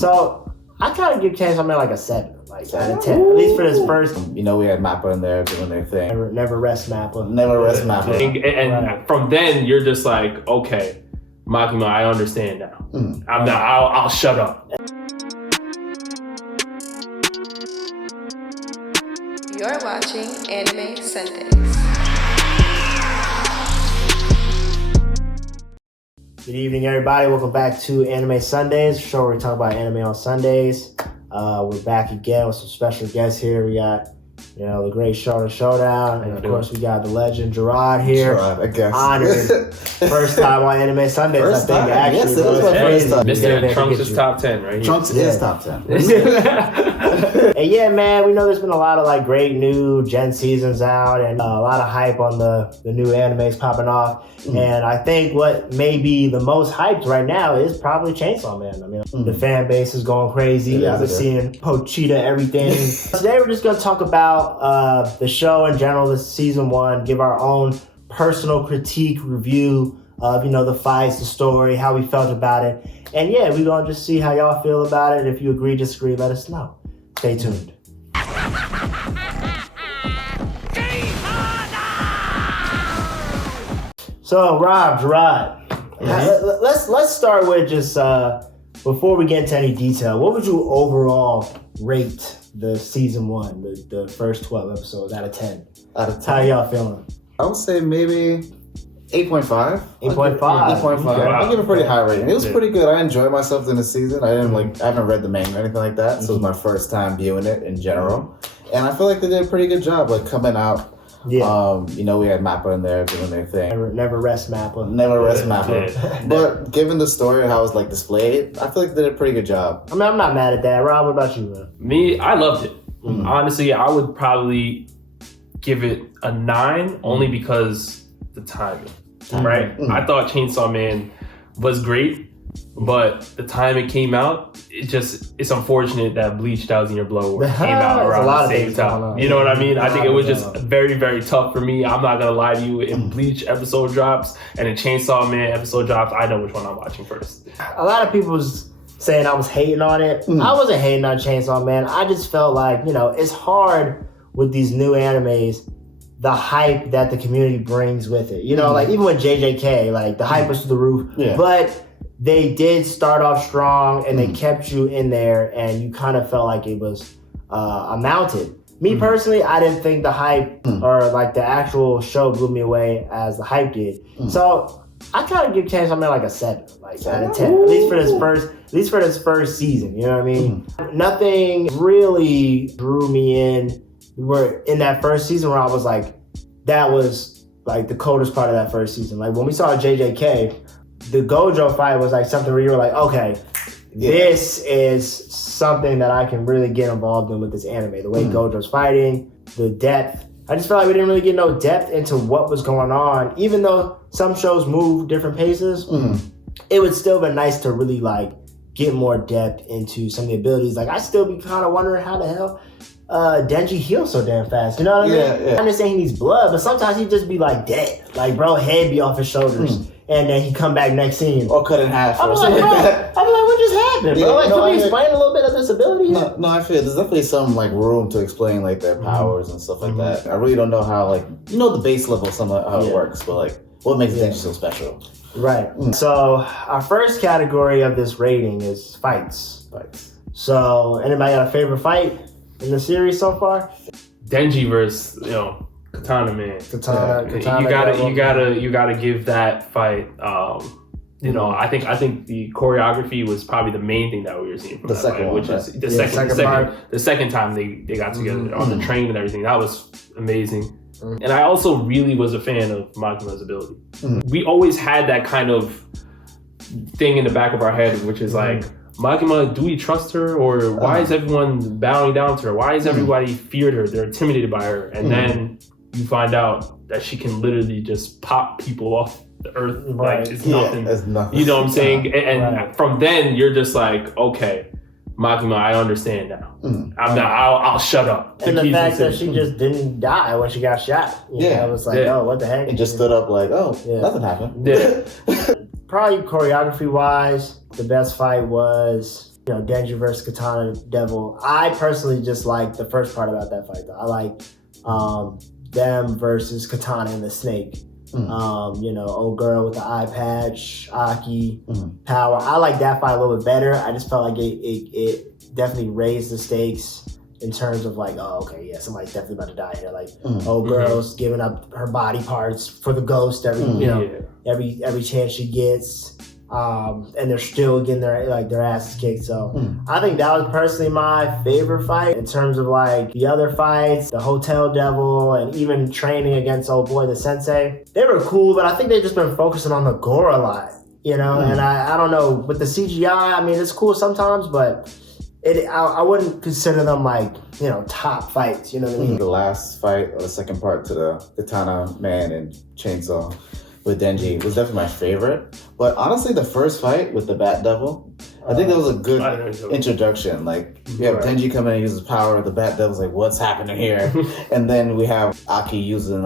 So I kind of give Chainsaw Man like a 7, like out of 10, at least for this first. You know, we had Mappa in there doing their thing. Never rest Mappa. Never rest Mappa. And from then you're just like, okay, Makima, I understand now. I'm not. I'll shut up. You're watching Anime Sundays. Good evening, everybody. Welcome back to Anime Sundays, the show where we talk about anime on Sundays. We're back again with some special guests here. We got, the great Showdown, and of course we got the legend Jarrod here. Jarrod, I guess. Honored. First time on Anime Sundays, First I think, time. actually. Yes, it was my first time. Mr. Trunks is top 10, right? Trunks is top 10. And yeah, man, we know there's been a lot of great new Gen seasons out and a lot of hype on the new animes popping off. And I think what may be the most hyped right now is probably Chainsaw Man. I mean, the fan base is going crazy. I've been seeing Pochita everything. Today we're just going to talk about the show in general, this season 1, give our own personal critique review of, the fights, the story, how we felt about it. And yeah, we're going to just see how y'all feel about it. If you agree, disagree, let us know. Stay tuned. So, Jarrod, let's start with just before we get into any detail. What would you overall rate the season 1, the first 12 episodes out of 10? Out of 10. How y'all feeling? I would say maybe 8.5. 8.5. 8.5. Okay. I'll give it a pretty high rating. It was pretty good. I enjoyed myself in the season. I haven't read the manga or anything like that, so it was my first time viewing it in general. And I feel like they did a pretty good job, coming out. Yeah. We had Mappa in there doing their thing. Never rest Mappa. Never rest Mappa. But given the story and how it was displayed, I feel like they did a pretty good job. I mean, I'm not mad at that. Rob, what about you, man? Me, I loved it. Honestly, I would probably give it a 9 only because the timing, right? I thought Chainsaw Man was great, but the time it came out, it's unfortunate that Bleach Thousand Year Blood War came out around the same time. You know what I mean? I think it was just very, very tough for me. I'm not gonna lie to you. If Bleach episode drops and a Chainsaw Man episode drops, I know which one I'm watching first. A lot of people was saying I was hating on it. I wasn't hating on Chainsaw Man. I just felt like, it's hard with these new animes, the hype that the community brings with it. Even with JJK, the hype was through the roof. Yeah. But they did start off strong and they kept you in there and you kind of felt like it was mounted. Me personally, I didn't think the hype or the actual show blew me away as the hype did. So I kind of give Chainsaw Man a 7, out of 10. At least for this first season. You know what I mean? Nothing really drew me in. Where in that first season where I was that was the coldest part of that first season. When we saw JJK, the Gojo fight was something where you were okay, this is something that I can really get involved in with this anime. The way Gojo's fighting, the depth. I just felt like we didn't really get no depth into what was going on. Even though some shows move different paces, it would still be nice to really get more depth into some of the abilities. I still be kind of wondering how the hell Denji heals so damn fast. You know what I mean? Yeah. I understand he needs blood, but sometimes he just be dead. Bro, head be off his shoulders. And then he come back next scene. Or cut in half. I'm like, what just happened, bro? Can we explain a little bit of this ability? No, I feel there's definitely some room to explain their powers and stuff like that. I really don't know how the base level of some of how it works, but what makes Denji so special. Right. So our first category of this rating is fights. So anybody got a favorite fight in the series so far? Denji versus Katana Man. Katana. You gotta give that fight. I think the choreography was probably the main thing that we were seeing from the that second fight, one, which is the second time they got together on the train and everything. That was amazing. And I also really was a fan of Makima's ability. We always had that kind of thing in the back of our head, which is Makima, do we trust her? Or why is everyone bowing down to her? Why is everybody feared her? They're intimidated by her. And then you find out that she can literally just pop people off the earth. It's nothing. It's nothing. You know what I'm saying? And from then, you're just okay, Makima, I understand now. I'll shut up. And the fact that she just didn't die when she got shot. I was oh, what the heck? And just stood up nothing happened. Probably choreography-wise, the best fight was, Denji versus Katana Devil. I personally just like the first part about that fight, though. I like them versus Katana and the Snake. Old girl with the eye patch, Aki, Power. I like that fight a little bit better. I just felt like it definitely raised the stakes in terms of like, oh, okay, yeah, somebody's definitely about to die here. Like, old girl's giving up her body parts for the ghost every chance she gets. And they're still getting their asses kicked. So I think that was personally my favorite fight. In terms of like the other fights, the Hotel Devil, and even training against old boy the Sensei, they were cool, but I think they've just been focusing on the gore a lot, and I don't know, with the CGI, I mean, it's cool sometimes, but I wouldn't consider them like, top fights, you know what I mean? The last fight, or the second part to the Katana Man and Chainsaw with Denji was definitely my favorite. But honestly, the first fight with the Bat Devil, I think that was a good introduction. Like, you have Denji come in and uses power, the Bat Devil's like, what's happening here? And then we have Aki using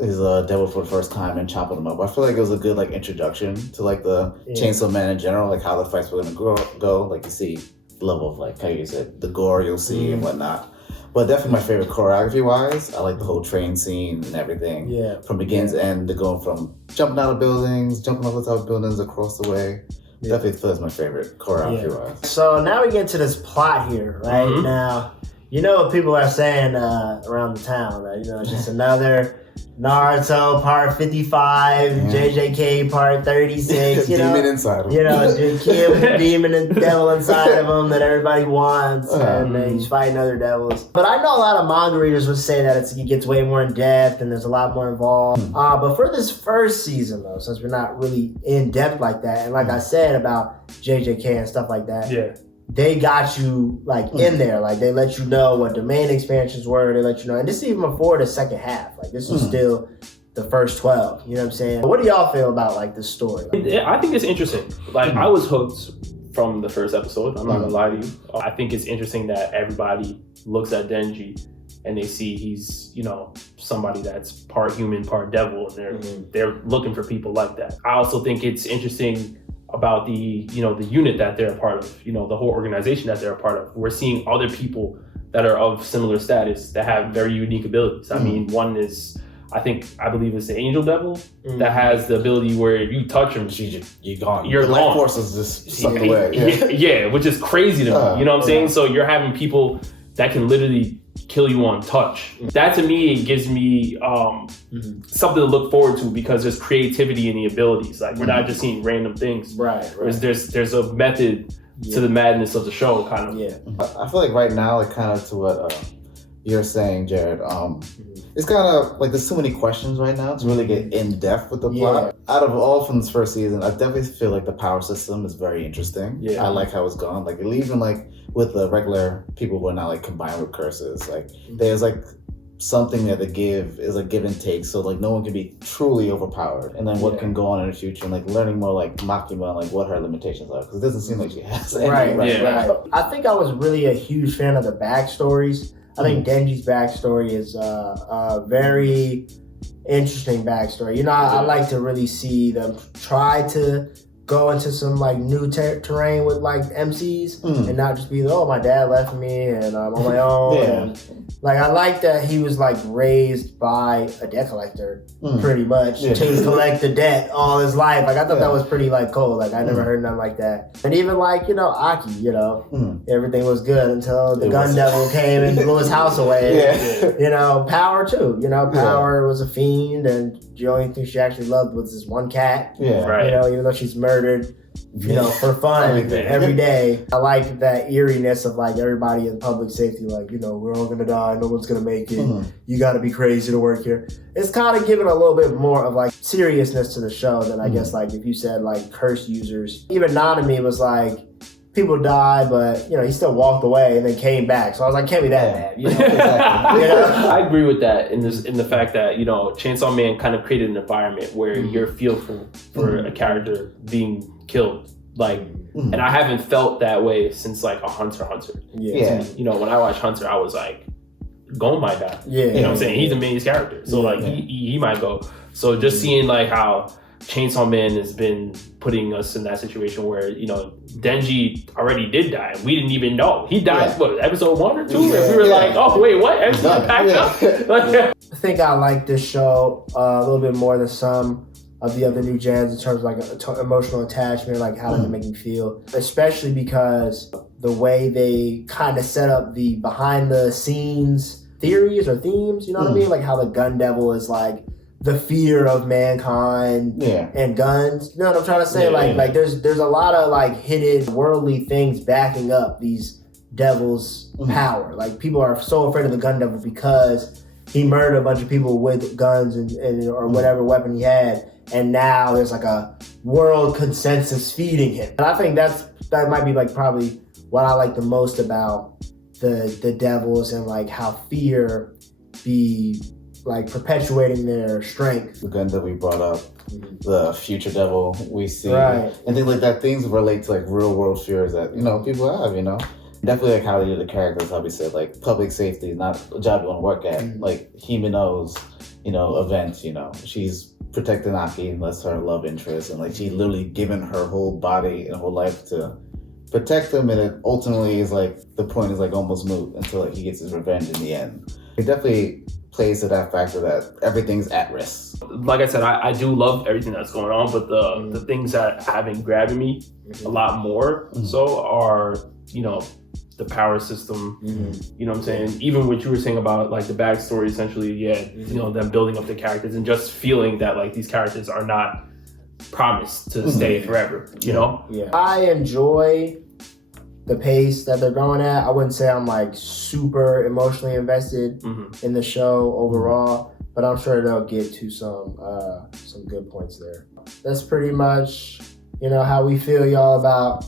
his devil for the first time and chopping him up. I feel like it was a good like introduction to like the Chainsaw Man in general, like how the fights were gonna go. Like, you see the level of like how you said the gore you'll see and whatnot. But definitely my favorite choreography-wise, I like the whole train scene and everything. Yeah. From beginning to end, to going from jumping out of buildings, jumping off the top of buildings across the way. Yeah. Definitely feels my favorite choreography-wise. So now we get to this plot here, right? Now, what people are saying around the town, right? It's just another Naruto part 55, JJK part 36. Demon inside him. The kid with the demon and devil inside of him that everybody wants, and he's fighting other devils. But I know a lot of manga readers would say that it gets way more in depth and there's a lot more involved. But for this first season, though, since we're not really in depth like that, and like I said about JJK and stuff like that, they got you like in there. Like, they let you know what the main expansions were. They let you know, and this is even before the second half. Like, this was still the first 12. You know what I'm saying? What do y'all feel about like this story? I think it's interesting. Like, I was hooked from the first episode. I'm not gonna lie to you. I think it's interesting that everybody looks at Denji and they see he's, somebody that's part human, part devil, and they're looking for people like that. I also think it's interesting about the unit that they're a part of, the whole organization that they're a part of. We're seeing other people that are of similar status that have very unique abilities. I mean, one is, I believe it's the Angel Devil that has the ability where if you touch him, you're gone. Your life force is just sucked away. Yeah, which is crazy to me. You know what I'm saying? So you're having people that can literally kill you on touch. That to me gives me something to look forward to, because there's creativity in the abilities. Like, we're not just seeing random things. Right. There's a method to the madness of the show, kind of. Yeah. I feel like right now, like kind of to what you're saying, Jarrod, it's kind of like there's too many questions right now to really get in depth with the plot. Out of all from this first season, I definitely feel like the power system is very interesting. I like how it's gone. Like, even like with the regular people who are not like combined with curses, like there's like something that they give is a give and take, so like no one can be truly overpowered, and then what can go on in the future, and like learning more like Makima and like what her limitations are, because it doesn't seem like she has any right now. I think I was really a huge fan of the backstories. I think Denji's backstory is a very interesting backstory. I like to really see them try to go into some like new terrain with like MCs and not just be, oh, my dad left me and I'm on my own. And, like, I like that he was like raised by a debt collector pretty much to collect the debt all his life. Like, I thought that was pretty like cool. Like, I never heard nothing like that. And even like, Aki, everything was good until the gun devil came and blew his house away. Power too. Power was a fiend, and the only thing she actually loved was this one cat. Even though she's murdered, for fun every day. I like that eeriness of like everybody in public safety, like, we're all gonna die, no one's gonna make it. You gotta be crazy to work here. It's kind of giving a little bit more of like seriousness to the show than I guess like if you said like curse users. Even Nanami was like, people die, but he still walked away and then came back. So I was like, can't be that bad. I agree with that in the fact that Chainsaw Man kind of created an environment where you're fearful for a character being killed. Like, and I haven't felt that way since like a Hunter x Hunter. When I watched Hunter, I was like, Gon might die. You know what I'm saying? He's the main character, so like he might go. So just seeing like how Chainsaw Man has been putting us in that situation where, you know, Denji already did die. We didn't even know. He died, what, episode 1 or 2? And we were like, oh, wait, what? Everything packed up? I think I like this show a little bit more than some of the other new gens in terms of like emotional attachment, like how does it make me feel, especially because the way they kind of set up the behind the scenes theories or themes, you know what I mean? Like how the gun devil is like the fear of mankind and guns. You know what I'm trying to say? Like there's a lot of like hidden worldly things backing up these devils' power. Like people are so afraid of the gun devil because he murdered a bunch of people with guns and or whatever weapon he had. And now there's like a world consensus feeding him. And I think that might be like probably what I like the most about the devils and like how fear be like perpetuating their strength. The gun that we brought up, the future devil we see, and things like that. Things relate to like real world fears that, you know, people have, you know. Definitely like how they do the characters, how we said, like public safety is not a job you want to work at. Like Himeno's, you know, event, you know, she's protecting Aki and that's her love interest, and like she literally given her whole body and whole life to protect him, and it ultimately is like the point is like almost moot until like he gets his revenge in the end. It definitely plays to that factor that everything's at risk. Like I said, I do love everything that's going on, but the things that have been grabbing me a lot more so are, you know, the power system, you know what I'm saying? Even what you were saying about like the backstory, essentially, you know, them building up the characters and just feeling that like these characters are not promised to stay forever, you know? I enjoy the pace that they're going at. I wouldn't say I'm like super emotionally invested in the show overall, but I'm sure they'll get to some good points there. That's pretty much, you know, how we feel, y'all, about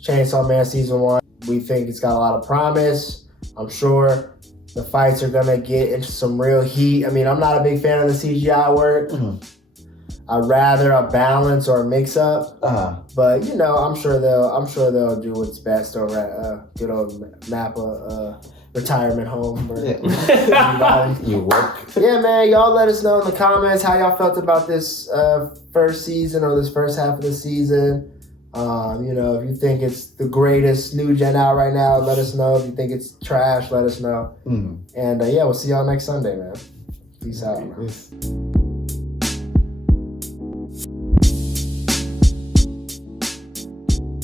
Chainsaw Man Season 1. We think it's got a lot of promise. I'm sure the fights are gonna get into some real heat. I mean, I'm not a big fan of the CGI work. I'd rather a balance or a mix up. But you know, I'm sure they'll do what's best over at good old Mappa retirement home. You work. Yeah, man. Y'all let us know in the comments how y'all felt about this first season or this first half of the season. You know, if you think it's the greatest new gen out right now, let us know. If you think it's trash, let us know. And yeah, we'll see y'all next Sunday, man. Peace out. Peace.